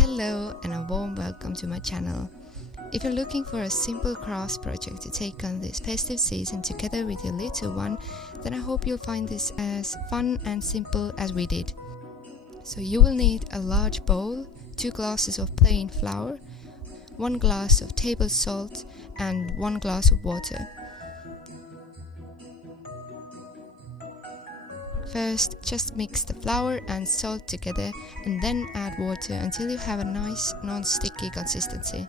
Hello and a warm welcome to my channel. If you're looking for a simple crafts project to take on this festive season together with your little one, then I hope you'll find this as fun and simple as we did. So you will need a large bowl, 2 glasses of plain flour, 1 glass of table salt and 1 glass of water. First, just mix the flour and salt together and then add water until you have a nice non-sticky consistency.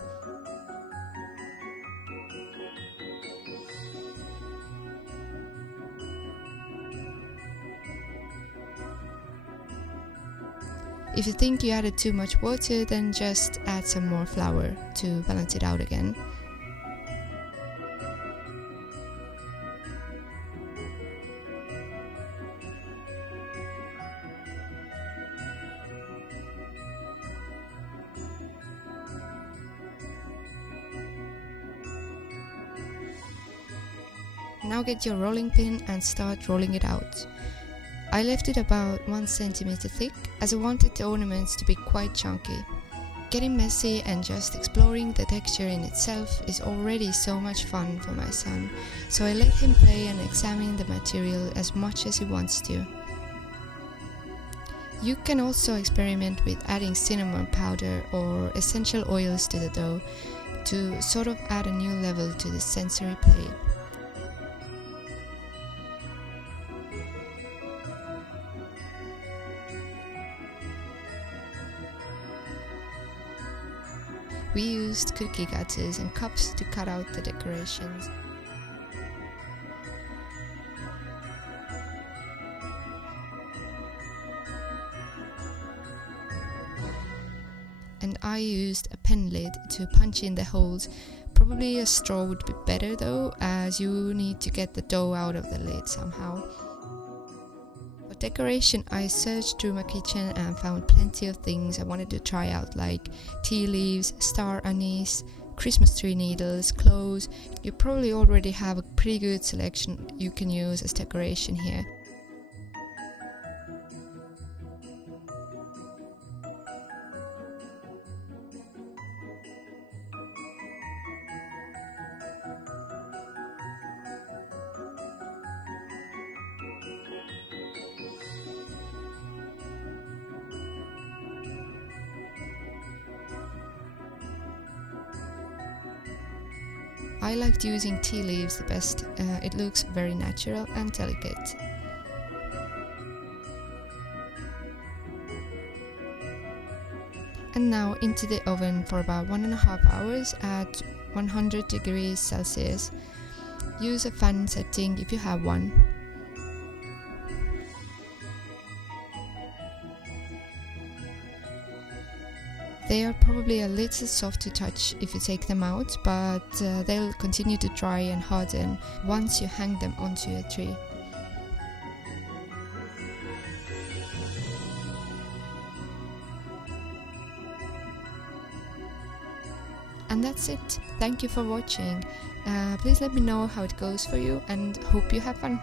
If you think you added too much water, then just add some more flour to balance it out again. Now get your rolling pin and start rolling it out. I left it about 1 centimeter thick as I wanted the ornaments to be quite chunky. Getting messy and just exploring the texture in itself is already so much fun for my son, so I let him play and examine the material as much as he wants to. You can also experiment with adding cinnamon powder or essential oils to the dough to sort of add a new level to the sensory play. We used cookie cutters and cups to cut out the decorations. And I used a pen lid to punch in the holes. Probably a straw would be better though, as you need to get the dough out of the lid somehow. For decoration, I searched through my kitchen and found plenty of things I wanted to try out, like tea leaves, star anise, Christmas tree needles, clothes. You probably already have a pretty good selection you can use as decoration here. I liked using tea leaves the best, it looks very natural and delicate. And now into the oven for about 1.5 hours at 100 degrees Celsius. Use a fan setting if you have one. They are probably a little soft to touch if you take them out, but they'll continue to dry and harden once you hang them onto a tree. And that's it. Thank you for watching. Please let me know how it goes for you and hope you have fun.